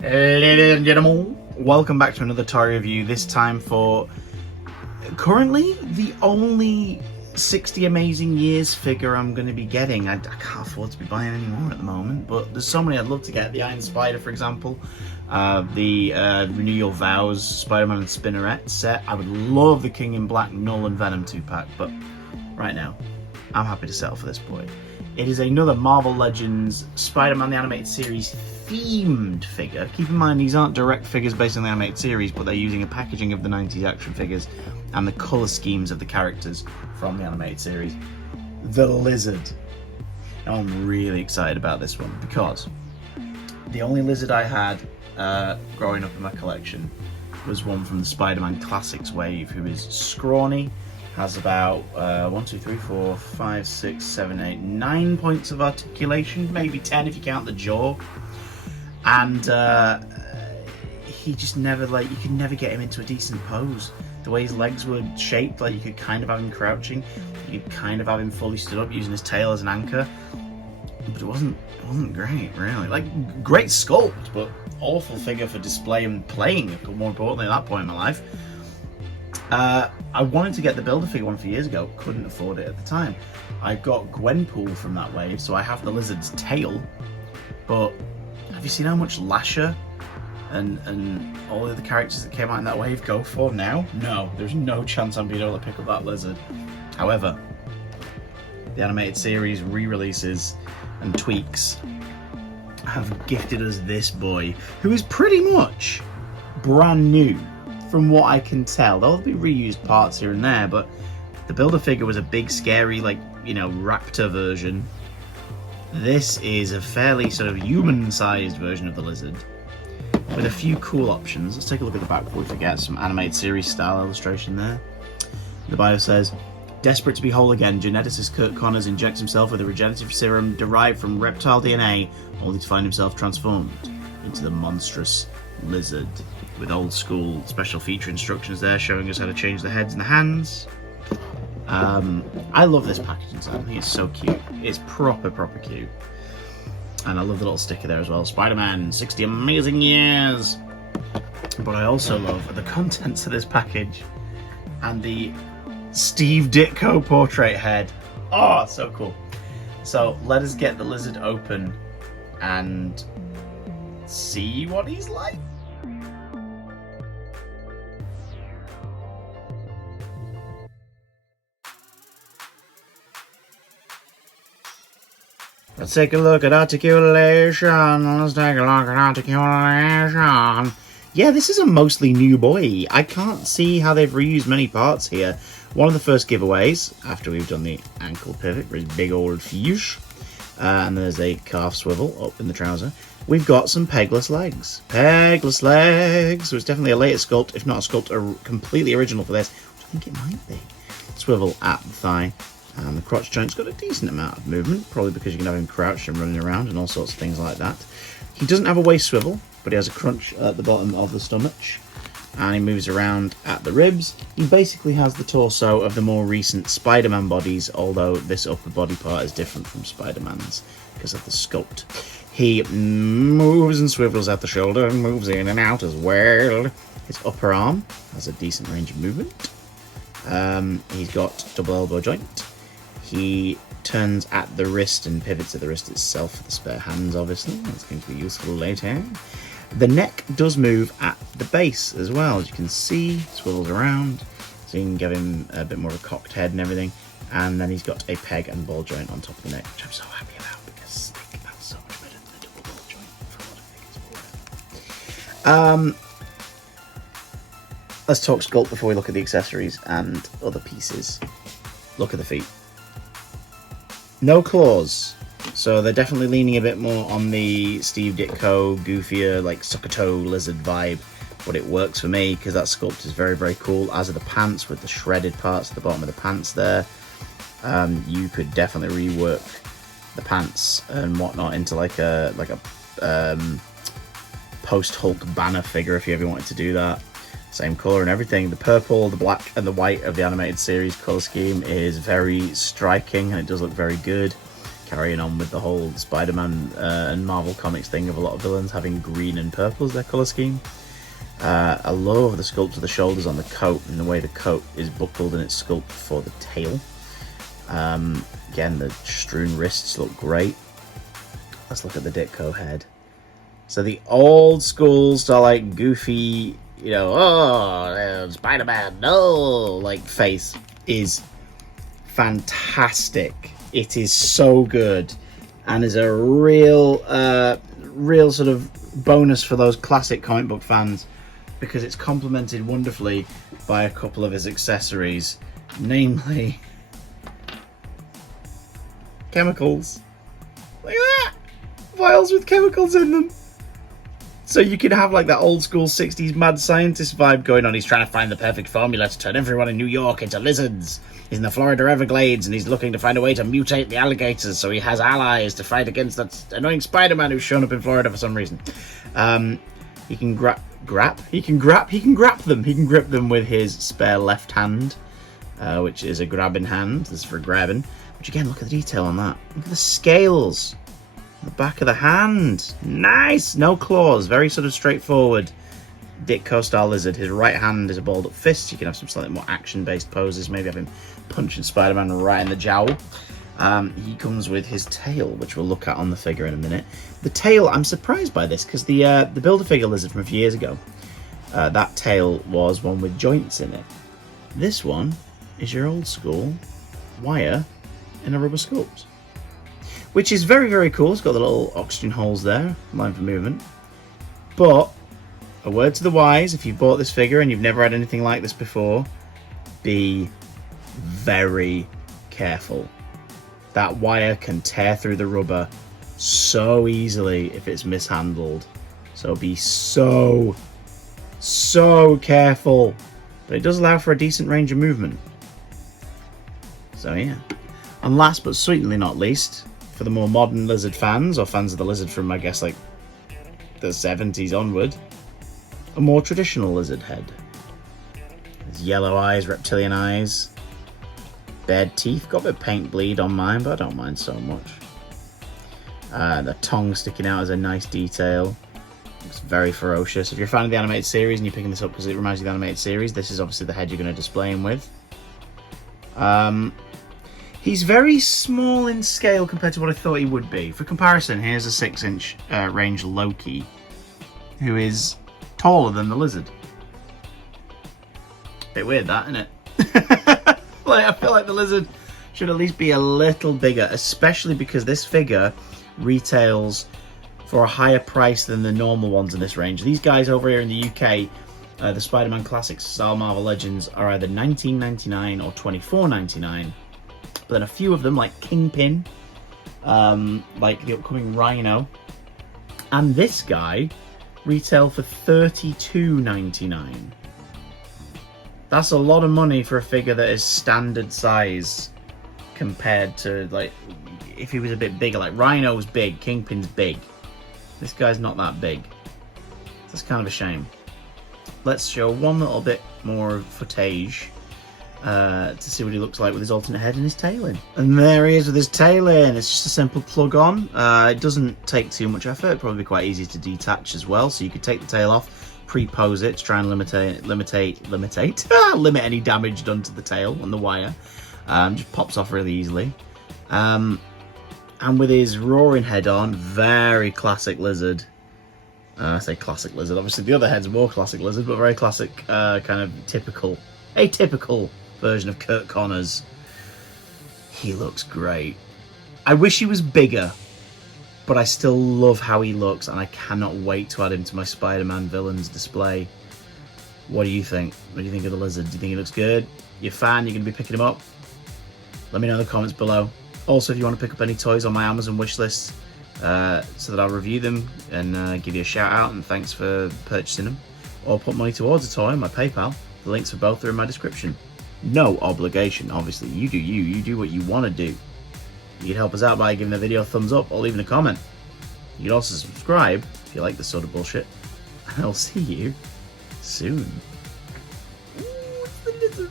Ladies and gentlemen, welcome back to another toy review, this time for currently the only 60 Amazing Years figure I'm going to be getting. I can't afford to be buying any more at the moment, but there's so many I'd love to get. The Iron Spider, for example, the Renew Your Vows, Spider-Man and Spinneret set. I would love the King in Black, Null and Venom 2-pack, but right now, I'm happy to settle for this boy. It is another Marvel Legends Spider-Man the Animated Series themed figure. Keep in mind these aren't direct figures based on the animated series, but they're using a packaging of the 90s action figures and the colour schemes of the characters from the animated series. The Lizard. Now I'm really excited about this one because the only Lizard I had growing up in my collection was one from the Spider-Man Classics wave, who is scrawny, has about 9 points of articulation, maybe 10 if you count the jaw. And he just never, you could never get him into a decent pose. The way his legs were shaped, you could kind of have him crouching, you could kind of have him fully stood up using his tail as an anchor, but it wasn't great, really. Great sculpt, but awful figure for display and playing, more importantly, at that point in my life. I wanted to get the Build-A-Figure one a few years ago, couldn't afford it at the time. I got Gwenpool from that wave, so I have the Lizard's tail, but have you seen how much Lasher and all the other characters that came out in that wave go for now? No, there's no chance I'm being able to pick up that Lizard. However, the animated series re-releases and tweaks have gifted us this boy, who is pretty much brand new from what I can tell. There'll be reused parts here and there, but the Build-A-Figure was a big, scary, raptor version. This is a fairly sort of human-sized version of the Lizard with a few cool options. Let's take a look at the back before we forget. Some animated series style illustration there. The bio says, desperate to be whole again, geneticist Curt Connors injects himself with a regenerative serum derived from reptile DNA, only to find himself transformed into the monstrous Lizard, with old school special feature instructions there showing us how to change the heads and the hands. I love this packaging design. I think it's so cute. It's proper cute. And I love the little sticker there as well. Spider-Man, 60 Amazing Years. But I also love the contents of this package and the Steve Ditko portrait head. Oh, so cool. So let us get the Lizard open and see what he's like. Let's take a look at Articulation. Yeah, this is a mostly new boy. I can't see how they've reused many parts here. One of the first giveaways, after we've done the ankle pivot for his big old fish, and there's a calf swivel up in the trouser, we've got some pegless legs. Pegless legs! So it's definitely a later sculpt, if not a sculpt completely original for this, which I think it might be. Swivel at the thigh. And the crotch joint's got a decent amount of movement, probably because you can have him crouched and running around and all sorts of things like that. He doesn't have a waist swivel, but he has a crunch at the bottom of the stomach, and he moves around at the ribs. He basically has the torso of the more recent Spider-Man bodies, although this upper body part is different from Spider-Man's because of the sculpt. He moves and swivels at the shoulder and moves in and out as well. His upper arm has a decent range of movement. He's got double elbow joint. He turns at the wrist and pivots at the wrist itself for the spare hands, obviously. That's going to be useful later. The neck does move at the base as well, as you can see. Swivels around, so you can give him a bit more of a cocked head and everything. And then he's got a peg and ball joint on top of the neck, which I'm so happy about, because I think that's so much better than a double ball joint for a lot of figures. Let's talk sculpt before we look at the accessories and other pieces. Look at the feet. No claws, so they're definitely leaning a bit more on the Steve Ditko, goofier, sucker-toe lizard vibe, but it works for me because that sculpt is very cool, as are the pants with the shredded parts at the bottom of the pants there. You could definitely rework the pants and whatnot into like a post-Hulk banner figure if you ever wanted to do that. Same colour and everything. The purple, the black and the white of the animated series colour scheme is very striking and it does look very good. carrying on with the whole Spider-Man and Marvel Comics thing of a lot of villains having green and purple as their colour scheme. I love the sculpt of the shoulders on the coat and the way the coat is buckled in its sculpt for the tail. Again, the strewn wrists look great. Let's look at the Ditko head. So the old school Starlight goofy, you know, oh, Spider-Man, no, like face is fantastic. It is so good and is a real sort of bonus for those classic comic book fans, because it's complemented wonderfully by a couple of his accessories, namely chemicals. Look at that! Vials with chemicals in them. So you could have like that old school 60s mad scientist vibe going on. He's trying to find the perfect formula to turn everyone in New York into lizards. He's in the Florida Everglades and he's looking to find a way to mutate the alligators so he has allies to fight against that annoying Spider-Man who's shown up in Florida for some reason. He can grab them. He can grip them with his spare left hand, which is a grabbing hand. This is for grabbing. Which again, look at the detail on that. Look at the scales. The back of the hand. Nice! No claws. Very sort of straightforward Ditko style lizard. His right hand is a balled up fist. You can have some slightly more action based poses. Maybe have him punching Spider-Man right in the jowl. He comes with his tail, which we'll look at on the figure in a minute. The tail, I'm surprised by this, because the Build-A-Figure lizard from a few years ago, that tail was one with joints in it. This one is your old school wire in a rubber sculpt, which is very, very cool. It's got the little oxygen holes there, line for movement. But a word to the wise, if you bought this figure and you've never had anything like this before, be very careful. That wire can tear through the rubber so easily if it's mishandled. So be so careful. But it does allow for a decent range of movement. So yeah. And last but certainly not least, for the more modern lizard fans, or fans of the lizard from, I guess, like the 70s onward, a more traditional lizard head. There's yellow eyes, reptilian eyes, bared teeth. Got a bit of paint bleed on mine, but I don't mind so much. The tongue sticking out is a nice detail. It's very ferocious. If you're a fan of the animated series and you're picking this up because it reminds you of the animated series, this is obviously the head you're going to display him with. He's very small in scale compared to what I thought he would be. For comparison, here's a 6-inch range Loki, who is taller than the lizard. Bit weird that, isn't it? Like, I feel like the lizard should at least be a little bigger, especially because this figure retails for a higher price than the normal ones in this range. These guys over here in the UK, the Spider-Man Classics style Marvel Legends, are either $19.99 or $24.99. But then a few of them, like Kingpin, like the upcoming Rhino, and this guy, retail for $32.99. That's a lot of money for a figure that is standard size compared to, like, if he was a bit bigger. Like, Rhino's big, Kingpin's big. This guy's not that big. That's kind of a shame. Let's show one little bit more footage to see what he looks like with his alternate head and his tail in. And there he is with his tail in. It's just a simple plug on. It doesn't take too much effort. It'd probably be quite easy to detach as well. So you could take the tail off, pre-pose it to try and limit any damage done to the tail and the wire. Just pops off really easily. And with his roaring head on, very classic lizard. I say classic lizard. Obviously the other head's more classic lizard, but very classic, kind of atypical version of Curt Connors. He looks great. I wish he was bigger, but I still love how he looks, and I cannot wait to add him to my Spider-Man villains display. What do you think? What do you think of the lizard? Do you think he looks good? You're a fan? You're going to be picking him up? Let me know in the comments below. Also, if you want to pick up any toys on my Amazon wishlist, so that I'll review them and give you a shout out and thanks for purchasing them, or put money towards a toy on my PayPal. The links for both are in my description. No obligation, obviously. You do you. You do what you want to do. You can help us out by giving the video a thumbs up or leaving a comment. You can also subscribe if you like this sort of bullshit. And I'll see you soon. Ooh, it's the lizard.